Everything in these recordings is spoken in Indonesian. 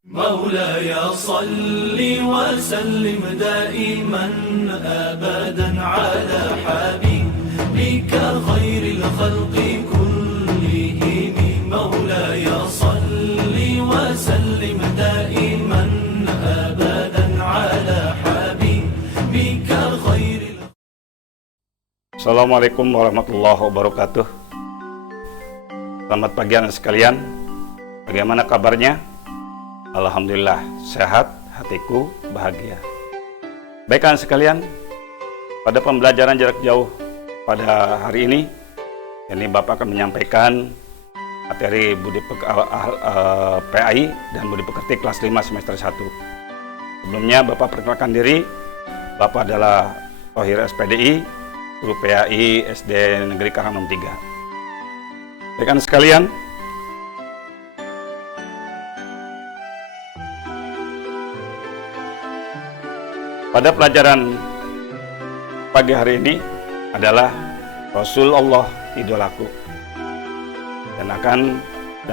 مولاي صل وسلم دائما أبدا على حبيبك خير الخلق كلهم مولاي صل وسلم دائما أبدا على حبيبك خير. Assalamualaikum warahmatullahi wabarakatuh. Selamat pagi anak sekalian. Bagaimana kabarnya? Alhamdulillah sehat, hatiku bahagia. Baik anak sekalian, pada pembelajaran jarak jauh pada hari ini Bapak akan menyampaikan materi PAI dan Budi Pekerti kelas 5 semester 1. Sebelumnya Bapak perkenalkan diri. Bapak adalah Thohir SPDI, guru PAI SD Negeri Karangnom 3. Baik anak sekalian, pada pelajaran pagi hari ini adalah Rasulullah idolaku, dan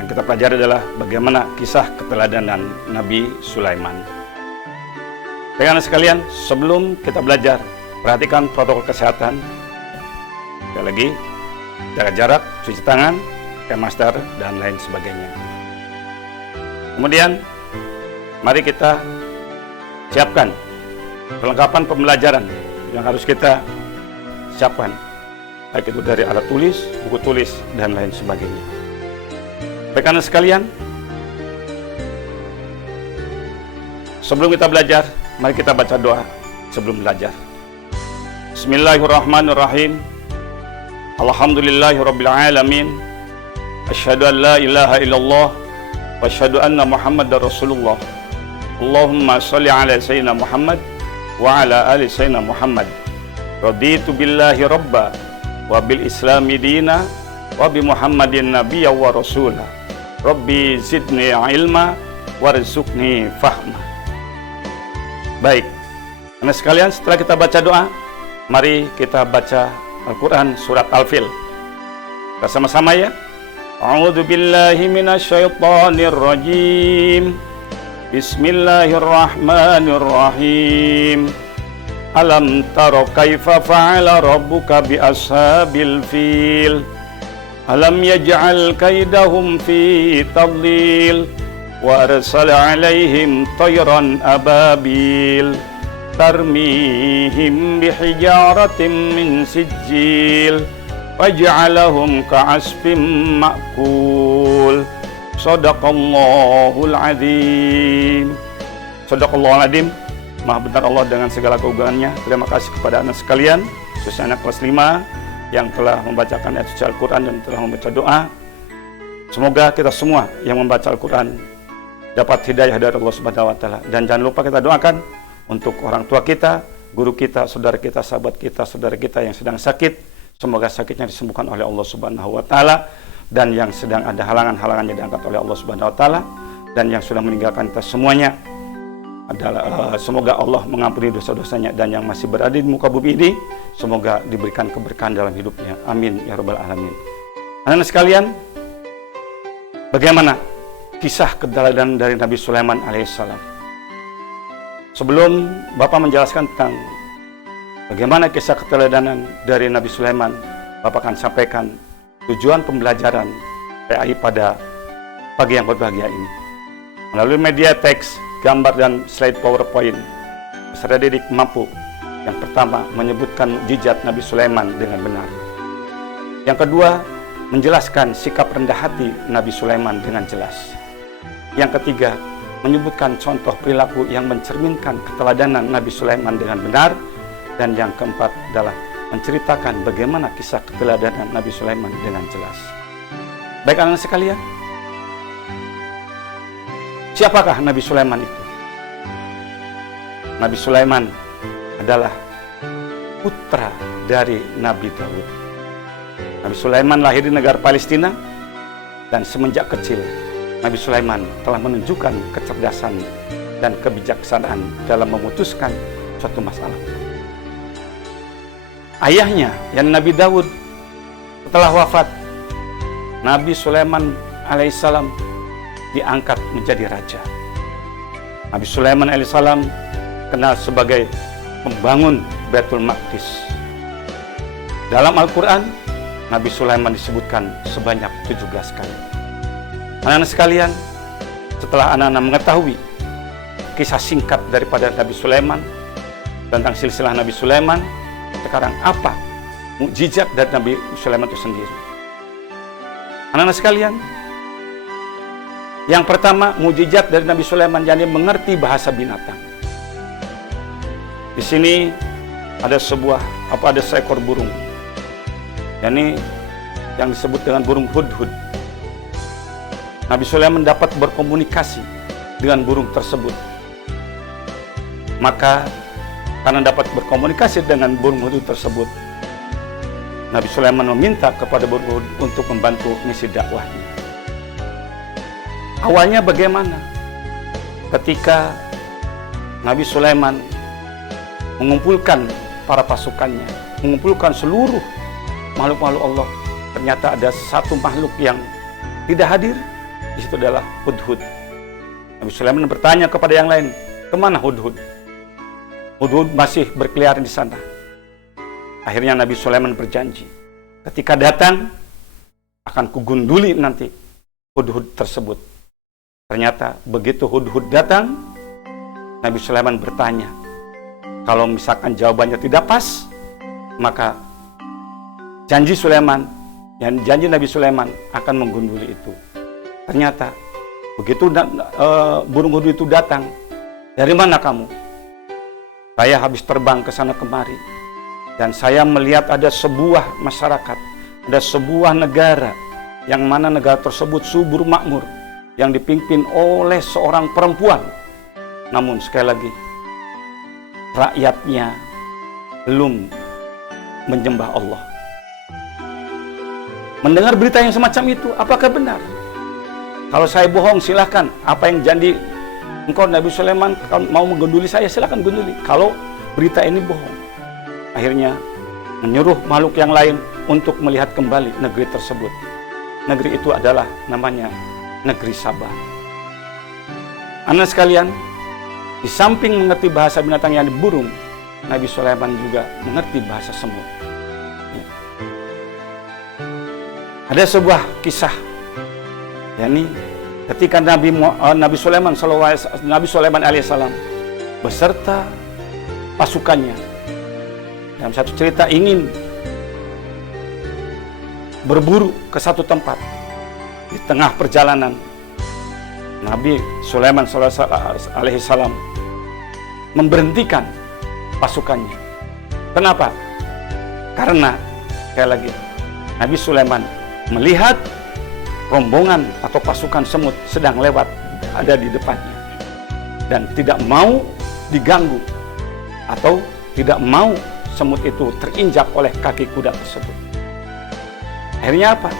kita pelajari adalah bagaimana kisah keteladanan Nabi Sulaiman. Baik anak sekalian, sebelum kita belajar, perhatikan protokol kesehatan. Sekali lagi, jaga jarak, cuci tangan, pakai masker, dan lain sebagainya. Kemudian, mari kita siapkan perlengkapan pembelajaran yang harus kita siapkan, baik itu dari alat tulis, buku tulis, dan lain sebagainya. Baik anak sekalian, sebelum kita belajar, mari kita baca doa sebelum belajar. Bismillahirrahmanirrahim. Alhamdulillahirabbil alamin. Asyhadu an la ilaha illallah wa asyhadu anna Muhammadar Rasulullah. Allahumma shalli ala sayyidina Muhammad wa ala ali sayyidina Muhammad. Raditu billahi rabba wa bil islami dina wa bi Muhammadin nabiyya wa rasula. Rabbi zidni ilma warzuqni fahma. Baik, anak sekalian, setelah kita baca doa, mari kita baca Al-Quran surat Al-Fil. Kita sama-sama ya. A'udzu billahi minasyaitonir rajim. Bismillahirrahmanirrahim. Alam tara kaifa fa'ala rabbuka bi ashabil fil. Alam yaj'al kaidahum fi tadlil. Wa arsala 'alaihim tayran ababil. Tarmihim bihijaratin min sijil. Waj'alahum ka'asfim ma'kul. Shadaqallahul azim. Shadaqallahul azim. Maha benar Allah dengan segala keunggulannya. Terima kasih kepada anak sekalian, khususnya anak kelas 5 yang telah membacakan ayat suci Al-Quran dan telah membaca doa. Semoga kita semua yang membaca Al-Quran dapat hidayah dari Allah Subhanahu wa taala. Dan jangan lupa kita doakan untuk orang tua kita, guru kita, saudara kita, sahabat kita, saudara kita yang sedang sakit. Semoga sakitnya disembuhkan oleh Allah Subhanahu wa taala. Dan yang sedang ada halangan-halangannya diangkat oleh Allah Subhanahu wa taala, dan yang sudah meninggalkan kita semuanya adalah semoga Allah mengampuni dosa-dosanya, dan yang masih berada di muka bumi ini semoga diberikan keberkahan dalam hidupnya. Amin ya rabbal alamin. Anak-anak sekalian, bagaimana kisah keteladanan dari Nabi Sulaiman alaihissalam? Sebelum Bapak menjelaskan tentang bagaimana kisah keteladanan dari Nabi Sulaiman, Bapak akan sampaikan tujuan pembelajaran PAI pada pagi yang berbahagia ini. Melalui media teks, gambar, dan slide PowerPoint, peserta didik mampu yang pertama menyebutkan mukjizat Nabi Sulaiman dengan benar. Yang kedua, menjelaskan sikap rendah hati Nabi Sulaiman dengan jelas. Yang ketiga, menyebutkan contoh perilaku yang mencerminkan keteladanan Nabi Sulaiman dengan benar. Dan yang keempat adalah menceritakan bagaimana kisah keteladanan Nabi Sulaiman dengan jelas. Baik anak sekalian, siapakah Nabi Sulaiman itu? Nabi Sulaiman adalah putra dari Nabi Daud. Nabi Sulaiman lahir di negara Palestina, dan semenjak kecil Nabi Sulaiman telah menunjukkan kecerdasan dan kebijaksanaan dalam memutuskan suatu masalah. Ayahnya, yang Nabi Daud, setelah wafat, Nabi Sulaiman alaihissalam diangkat menjadi raja. Nabi Sulaiman alaihissalam kenal sebagai pembangun Baitul Maqdis. Dalam Al-Quran, Nabi Sulaiman disebutkan sebanyak 17 kali. Anak-anak sekalian, setelah anak-anak mengetahui kisah singkat daripada Nabi Sulaiman, tentang silsilah Nabi Sulaiman, sekarang apa mukjizat dari Nabi Sulaiman itu sendiri? Anak-anak sekalian, yang pertama, mukjizat dari Nabi Sulaiman, yakni mengerti bahasa binatang. Di sini ada seekor burung, yakni yang disebut dengan burung hudhud. Nabi Sulaiman dapat berkomunikasi dengan burung tersebut. Maka karena dapat berkomunikasi dengan burung hudhud tersebut, Nabi Sulaiman meminta kepada burung hudhud untuk membantu misi dakwahnya. Awalnya bagaimana? Ketika Nabi Sulaiman mengumpulkan para pasukannya, mengumpulkan seluruh makhluk-makhluk Allah, ternyata ada satu makhluk yang tidak hadir. Di situ adalah hudhud. Nabi Sulaiman bertanya kepada yang lain, kemana hudhud? Hudhud masih berkeliaran di sana. Akhirnya Nabi Sulaiman berjanji, ketika datang akan kugunduli nanti hudhud tersebut. Ternyata begitu hudhud datang, Nabi Sulaiman bertanya, kalau misalkan jawabannya tidak pas, maka janji Nabi Sulaiman akan menggunduli itu. Ternyata begitu burung hudhud itu datang, dari mana kamu? Saya habis terbang ke sana kemari, dan saya melihat ada sebuah masyarakat, ada sebuah negara, yang mana negara tersebut subur makmur, yang dipimpin oleh seorang perempuan. Namun sekali lagi, rakyatnya belum menyembah Allah. Mendengar berita yang semacam itu, apakah benar? Kalau saya bohong, silahkan. Apa yang janji engkau Nabi Sulaiman, kalau mau menggunduli saya, silahkan gunduli. Kalau berita ini bohong. Akhirnya menyuruh makhluk yang lain untuk melihat kembali negeri tersebut. Negeri itu adalah namanya negeri Sabah. Anak sekalian, di samping mengerti bahasa binatang yang burung, Nabi Sulaiman juga mengerti bahasa semut. Ada sebuah kisah, yakni ketika Nabi Sulaiman alaihissalam beserta pasukannya dalam satu cerita ingin berburu ke satu tempat. Di tengah perjalanan, Nabi Sulaiman alaihissalam memberhentikan pasukannya. Kenapa? Karena sekali lagi, Nabi Sulaiman melihat rombongan atau pasukan semut sedang lewat ada di depannya, dan tidak mau diganggu atau tidak mau semut itu terinjak oleh kaki kuda tersebut. Akhirnya apa?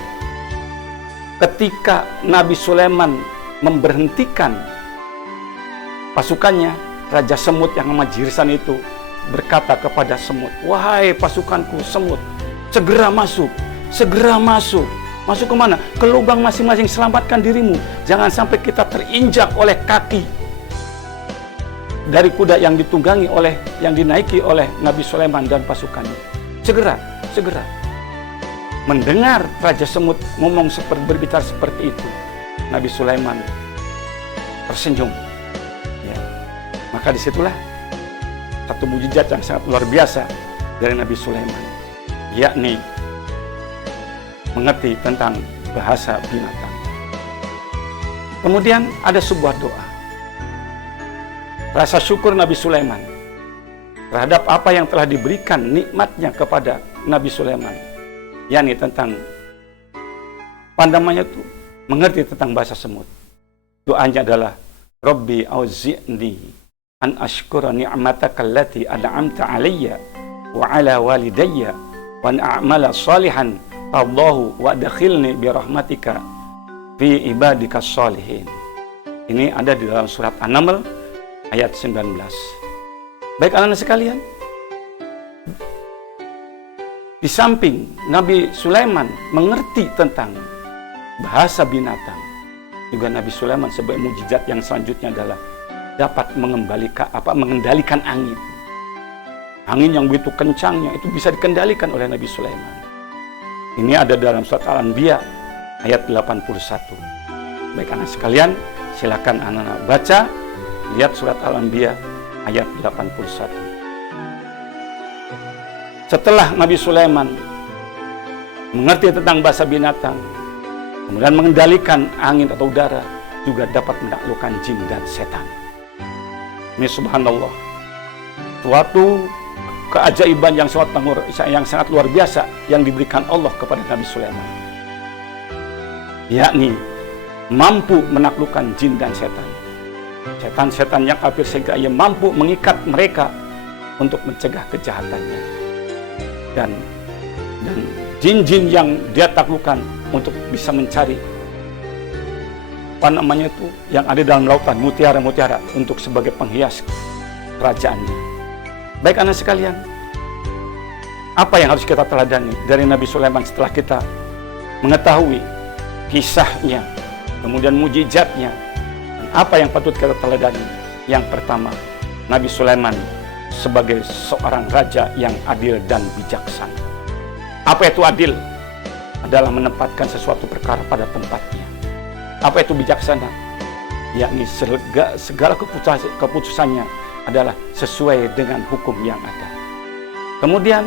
Ketika Nabi Sulaiman memberhentikan pasukannya, Raja Semut yang nama Jirsan itu berkata kepada semut, wahai pasukanku semut, segera masuk, segera masuk. Masuk kemana? Ke lubang masing-masing, selamatkan dirimu. Jangan sampai kita terinjak oleh kaki dari kuda yang ditunggangi yang dinaiki oleh Nabi Sulaiman dan pasukannya. Segera, segera. Mendengar Raja Semut berbicara seperti itu, Nabi Sulaiman tersenyum. Ya. Maka disitulah satu mukjizat yang sangat luar biasa dari Nabi Sulaiman, yakni mengerti tentang bahasa binatang. Kemudian ada sebuah doa, rasa syukur Nabi Sulaiman terhadap apa yang telah diberikan nikmatnya kepada Nabi Sulaiman, yakni tentang pandangannya itu mengerti tentang bahasa semut. Doanya adalah Rabbi auzi'ni an ashkura ni'mataka allati an'amta alayya wa ala walidayya wa an a'mala salihan tardahu wa adkhilni bi rahmatika fi ibadika sholihin. Ini ada di dalam surat An-Naml ayat 19. Baik anak-anak sekalian, di samping Nabi Sulaiman mengerti tentang bahasa binatang, juga Nabi Sulaiman sebagai mukjizat yang selanjutnya adalah dapat mengendalikan angin. Angin yang begitu kencangnya itu bisa dikendalikan oleh Nabi Sulaiman. Ini ada dalam surat Al-Anbiya ayat 81. Baik anak sekalian, silakan anak-anak baca, lihat surat Al-Anbiya ayat 81. Setelah Nabi Sulaiman mengerti tentang bahasa binatang, kemudian mengendalikan angin atau udara, juga dapat menaklukkan jin dan setan. Ini subhanallah, suatu keajaiban yang sangat luar biasa yang diberikan Allah kepada Nabi Sulaiman, yakni mampu menaklukkan jin dan setan. Setan-setan yang kafir sehingga ia mampu mengikat mereka untuk mencegah kejahatannya, dan jin-jin yang dia taklukkan untuk bisa mencari yang ada dalam lautan, mutiara-mutiara untuk sebagai penghias kerajaannya. Baik anak sekalian, apa yang harus kita teladani dari Nabi Sulaiman setelah kita mengetahui kisahnya, kemudian mujizatnya, dan apa yang patut kita teladani? Yang pertama, Nabi Sulaiman sebagai seorang raja yang adil dan bijaksana. Apa itu adil? Adalah menempatkan sesuatu perkara pada tempatnya. Apa itu bijaksana? Yakni segala keputusannya adalah sesuai dengan hukum yang ada. Kemudian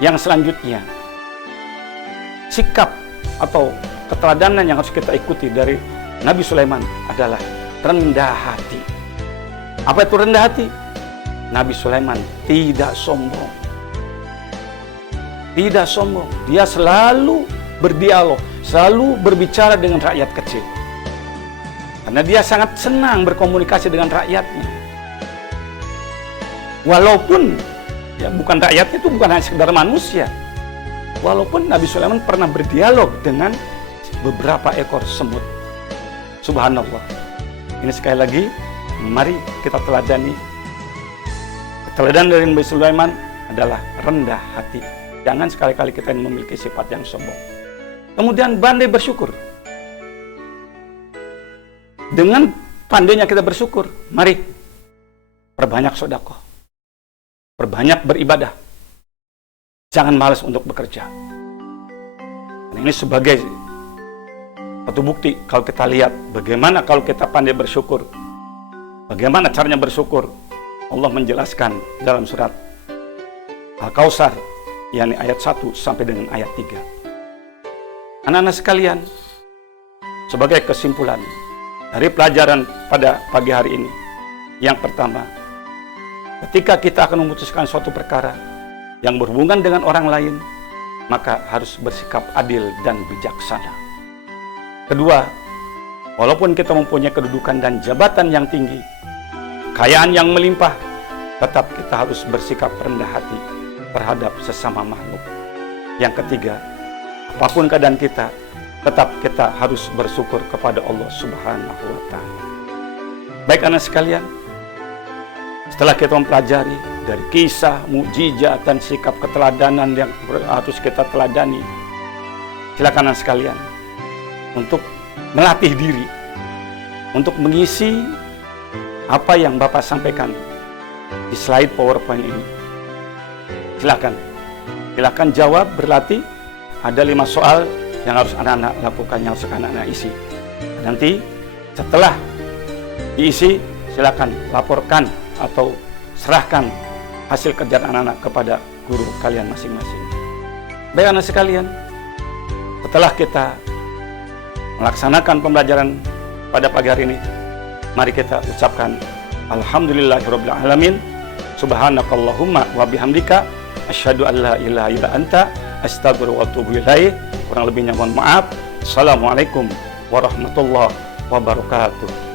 yang selanjutnya, sikap atau keteladanan yang harus kita ikuti dari Nabi Sulaiman adalah rendah hati. Apa itu rendah hati? Nabi Sulaiman tidak sombong. Tidak sombong. Dia selalu berdialog, selalu berbicara dengan rakyat kecil. Karena dia sangat senang berkomunikasi dengan rakyatnya. Walaupun bukan rakyatnya itu bukan hanya sekedar manusia. Walaupun Nabi Sulaiman pernah berdialog dengan beberapa ekor semut. Subhanallah. Ini sekali lagi, mari kita teladani. Teladan dari Nabi Sulaiman adalah rendah hati. Jangan sekali-kali kita ini memiliki sifat yang sombong. Kemudian pandai bersyukur. Dengan pandainya kita bersyukur, mari perbanyak sedekah, perbanyak beribadah. Jangan malas untuk bekerja. Dan ini sebagai satu bukti kalau kita lihat bagaimana kalau kita pandai bersyukur. Bagaimana caranya bersyukur? Allah menjelaskan dalam surat Al-Kautsar, yakni ayat 1 sampai dengan ayat 3. Anak-anak sekalian, sebagai kesimpulan dari pelajaran pada pagi hari ini, yang pertama, ketika kita akan memutuskan suatu perkara yang berhubungan dengan orang lain, maka harus bersikap adil dan bijaksana. Kedua, walaupun kita mempunyai kedudukan dan jabatan yang tinggi, kekayaan yang melimpah, tetap kita harus bersikap rendah hati terhadap sesama makhluk. Yang ketiga, apapun keadaan kita, tetap kita harus bersyukur kepada Allah Subhanahu wa Ta'ala. Baik anak sekalian, setelah kita mempelajari dari kisah, mukjizat dan sikap keteladanan yang harus kita teladani, silakan anak sekalian untuk melatih diri untuk mengisi apa yang Bapak sampaikan di slide PowerPoint ini. Silakan jawab, berlatih. Ada 5 soal yang harus anak-anak lakukan, yang harus anak-anak isi. Nanti setelah diisi, silakan laporkan atau serahkan hasil kerjaan anak-anak kepada guru kalian masing-masing. Baik anak sekalian, setelah kita melaksanakan pembelajaran pada pagi hari ini, mari kita ucapkan alhamdulillahirabbil alamin, subhanakallahumma wa bihamdika asyhadu an la ilaha illa anta astaghfiruka wa atubu ilaik. Kurang lebihnya mohon maaf. Assalamualaikum warahmatullahi wabarakatuh.